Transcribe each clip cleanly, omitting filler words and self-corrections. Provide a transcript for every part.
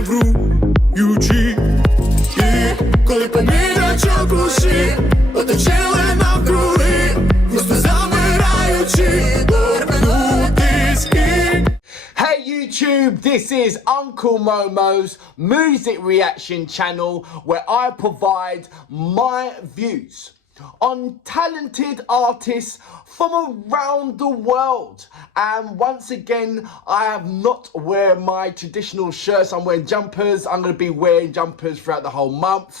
маневруючи. І коли помірячок уші оточили навкруги, просто замираючи, торкнутись і... Hey YouTube, this is Uncle Momo's music reaction channel where I provide my views on talented artists from around the world. And once again, I have not wear my traditional shirts. I'm wearing jumpers. I'm going to be wearing jumpers throughout the whole month.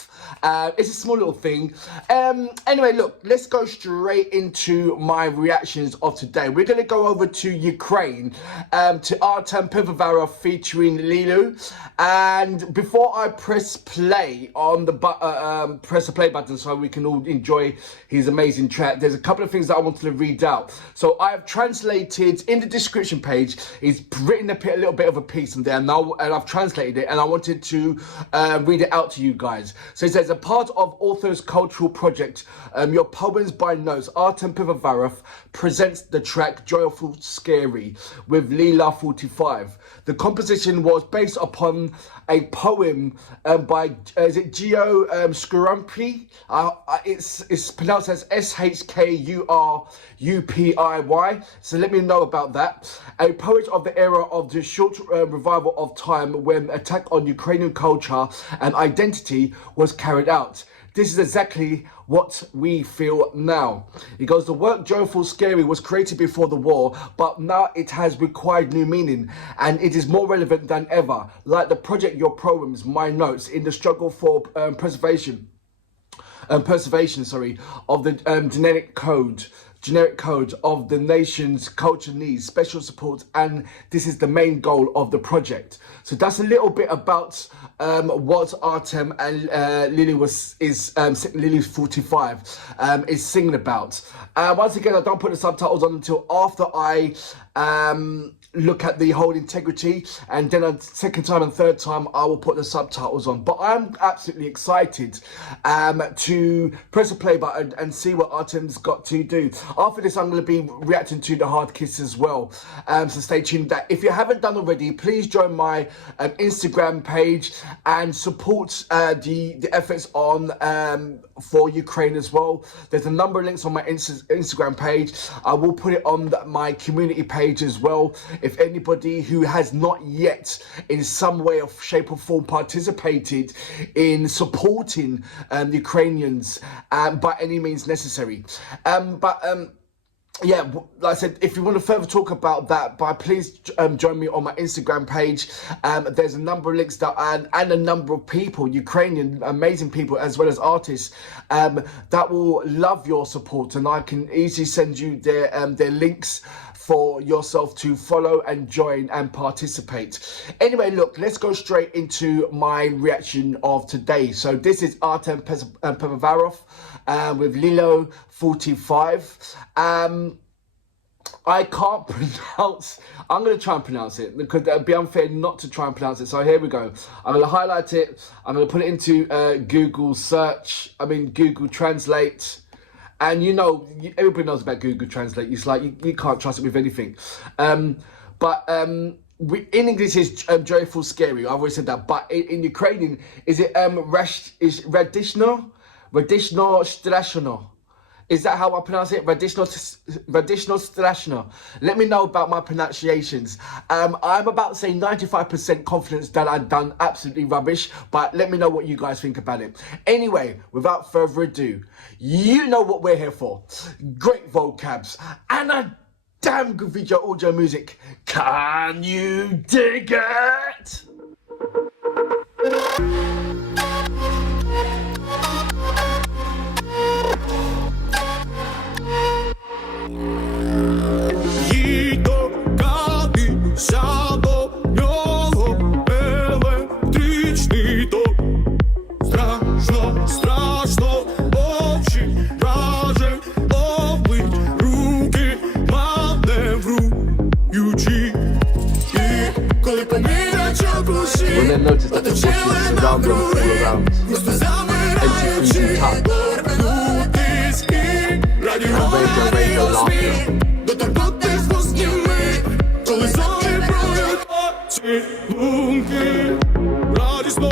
It's a small little thing. Anyway, look, let's go straight into my reactions of today. We're going to go over to Ukraine, to Artem Pivovarov featuring Lilu. And before I press play on the press the play button so we can all enjoy his amazing track, there's a couple of things that I wanted to read out. So I have translated in the description page. He's written a little bit of a piece in there, and I've translated it, and I wanted to read it out to you guys. So it says, a part of author's cultural project, your poems by notes, Artem Pivovarov presents the track Joyful Scary with Lilulu45. The composition was based upon a poem by, is it Geo Shkurupia? It's pronounced as Shkurupia. So let me know about that. A poet of the era of the short revival of time when attack on Ukrainian culture and identity was carried out. This is exactly what we feel now. He goes, the work Joyful Scary was created before the war, but now it has required new meaning and it is more relevant than ever. Like the project, your poems, my notes, in the struggle for preservation of the generic code of the nation's culture needs special support, and this is the main goal of the project. So that's a little bit about what Artem and Lillu45 is singing about. Once again, I don't put the subtitles on until after I look at the whole integrity, and then a second time and third time I will put the subtitles on. But I'm absolutely excited to press the play button and see what Artem's got to do. After this, I'm going to be reacting to the Hard Kiss as well, so stay tuned. That if you haven't done already, please join my Instagram page and support the efforts on for Ukraine as well. There's a number of links on my Instagram page. I will put it on my community page as well. If anybody who has not yet in some way or shape or form participated in supporting the Ukrainians by any means necessary. Yeah, like I said, if you want to further talk about that, please join me on my Instagram page. There's a number of links that and a number of people, Ukrainian amazing people as well as artists, that will love your support, and I can easily send you their links for yourself to follow and join and participate. Anyway, look, let's go straight into my reaction of today. So this is Artem Pivovarov with Lillu45. I can't pronounce, I'm going to try and pronounce it because it would be unfair not to try and pronounce it. So here we go. I'm going to highlight it. I'm going to put it into Google Translate. And you know, everybody knows about Google Translate. It's like you can't trust it with anything. In English it's Joyful Scary. I've already said that. But in Ukrainian, is it radisno strashno? Is that how I pronounce it? Radisno strashno. Let me know about my pronunciations. I'm about to say 95% confidence that I've done absolutely rubbish, but let me know what you guys think about it. Anyway, without further ado, you know what we're here for. Great vocabs and a damn good audio music. Can you dig it? До нього електричний ток. Страшно, страшно, очі вражень облить, руки маневруючи. І коли помірячок уші оточили навкруги, просто замираючи, торкнутись і радіо сміх, доторкнутись вузніми, коли зорі броють очі лунки. радісно,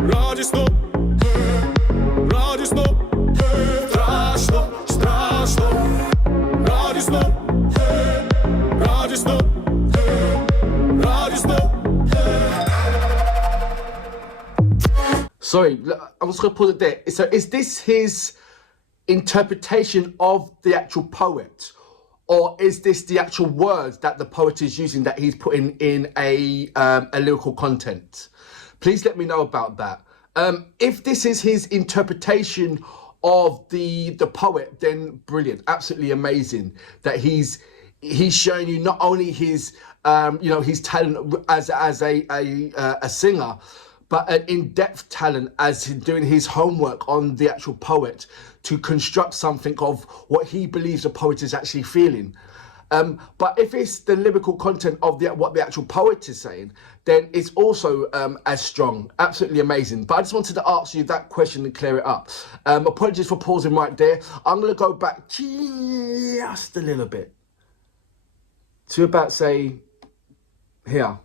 радісно, радісно, страшно, страшно, радісно, радісно, радісно. Sorry, I'm just going to pause it there. So is this his interpretation of the actual poet? Or is this the actual words that the poet is using that he's putting in a lyrical content? Please let me know about that. If this is his interpretation of the poet, then brilliant, absolutely amazing. That he's showing you not only his his talent as a singer, but an in-depth talent as doing his homework on the actual poet to construct something of what he believes the poet is actually feeling. But if it's the lyrical content of what the actual poet is saying, then it's also as strong. Absolutely amazing. But I just wanted to ask you that question and clear it up. Apologies for pausing right there. I'm going to go back just a little bit to about, say, here.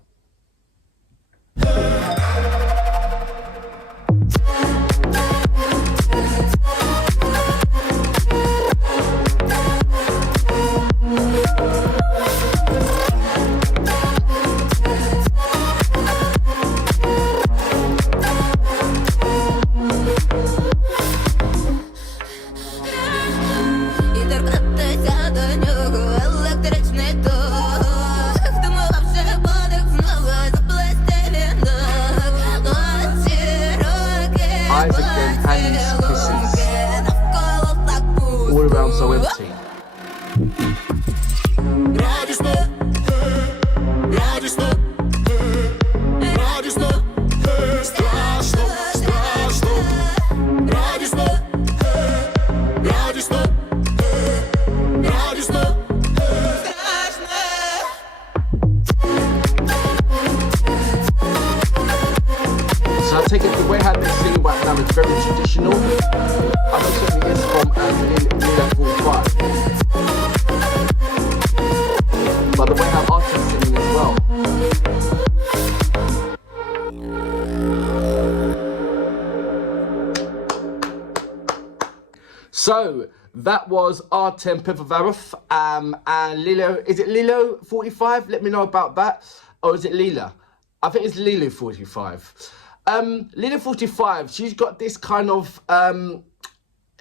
So that was Artem Pivovarov and Lilo. Is it Lilo45? Let me know about that. Or is it Lila? I think it's Lilo45. Lilo45, she's got this kind of,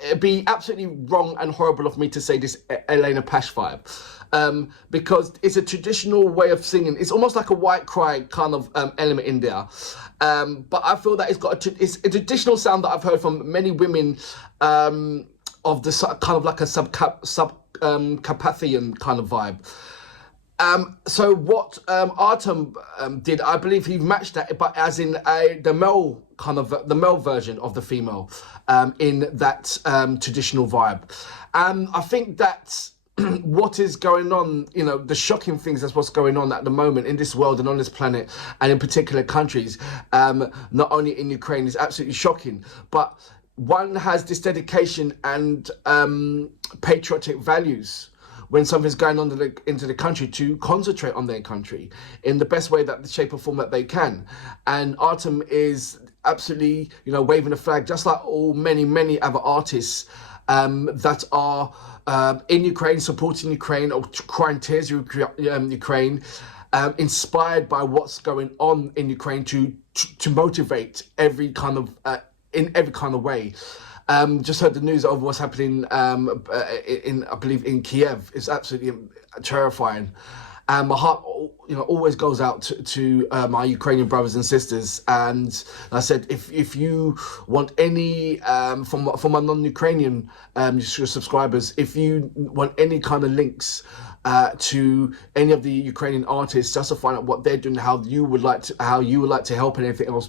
it'd be absolutely wrong and horrible of me to say this Elena Pash vibe. Because it's a traditional way of singing. It's almost like a white cry kind of element in there. But I feel that it's a traditional sound that I've heard from many women of the kind of like a Carpathian kind of vibe. So what Artem did, I believe he matched that, but as in the male version of the female in that traditional vibe. I think that's what is going on, the shocking things, that's what's going on at the moment in this world and on this planet and in particular countries, not only in Ukraine, is absolutely shocking. But one has this dedication and patriotic values when something's going on into the country to concentrate on their country in the best way, that the shape or form that they can. And Artem is absolutely, waving a flag, just like many other artists that are in Ukraine, supporting Ukraine, or crying tears of Ukraine, inspired by what's going on in Ukraine to motivate in every kind of way. Just heard the news of what's happening I believe in Kiev. It's absolutely terrifying. And my heart, always goes out to my Ukrainian brothers and sisters. And I said, if you want any, from my non-Ukrainian subscribers, if you want any kind of links to any of the Ukrainian artists, just to find out what they're doing, how you would like to help, and anything else,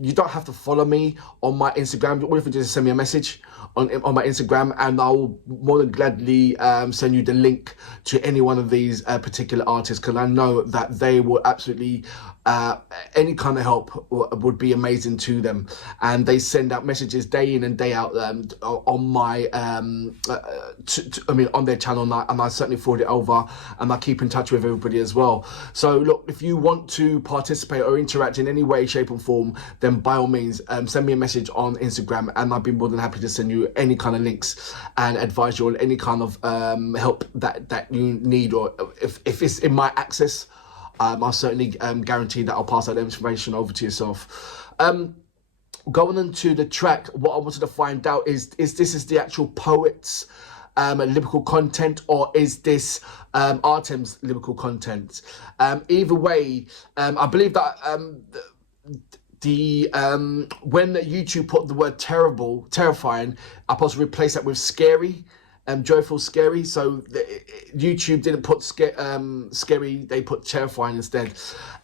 you don't have to follow me on my Instagram. All you have to do is send me a message on my Instagram, and I'll more than gladly send you the link to any one of these particular artists, because I know that they will absolutely any kind of help would be amazing to them. And they send out messages day in and day out on my, on their channel, and I certainly forward it over, and I keep in touch with everybody as well. So look, if you want to participate or interact in any way, shape or form, then by all means, send me a message on Instagram, and I'd be more than happy to send you any kind of links and advise you on any kind of help that you need, or if it's in my access, I'll certainly guarantee that I'll pass that information over to yourself. Going into the track, what I wanted to find out is this is the actual poet's lyrical content, or is this Artem's lyrical content? Either way, I believe that when YouTube put the word terrifying, I supposed to replace that with scary. Joyful, scary. So YouTube didn't put scary, they put terrifying instead.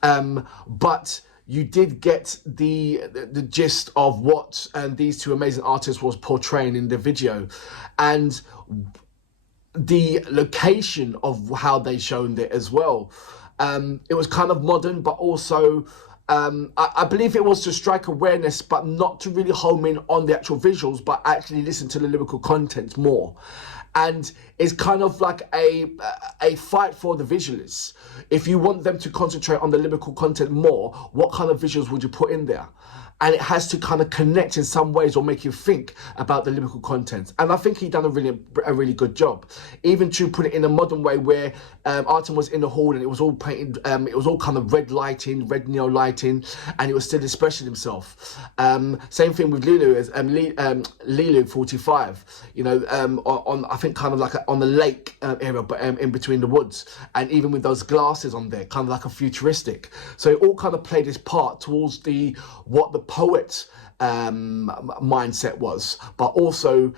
But you did get the gist of what these two amazing artists was portraying in the video, and the location of how they shown it as well. It was kind of modern, but also I believe it was to strike awareness, but not to really home in on the actual visuals, but actually listen to the lyrical content more. And it's kind of like a fight for the visualists. If you want them to concentrate on the lyrical content more, what kind of visuals would you put in there? And it has to kind of connect in some ways, or make you think about the lyrical content. And I think he done a really good job, even to put it in a modern way where Artem was in the hall and it was all painted, it was all kind of red neon lighting, and he was still expressing himself. Same thing with Lulu, as Lilu45, you know, on I think kind of like on the lake area, but in between the woods, and even with those glasses on there, kind of like a futuristic. So it all kind of played its part towards what the poet's mindset was, but also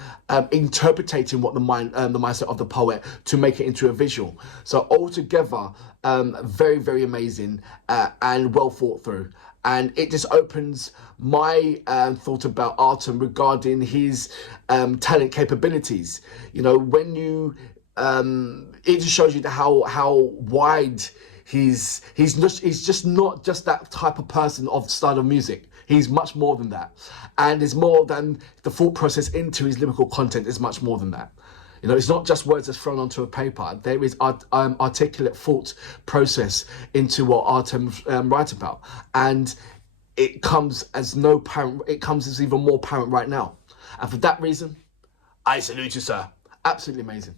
interpreting what the mindset of the poet to make it into a visual. So altogether, very, very amazing and well thought through. And it just opens my thought about Artem regarding his talent capabilities. You know, when you, it just shows you how wide he's just not just that type of person of style of music. He's much more than that, and is more than the thought process into his lyrical content is much more than that. You know, it's not just words that's thrown onto a paper. There is articulate thought process into what Artem writes about, and it comes as even more apparent right now. And for that reason, I salute you, sir. Absolutely amazing.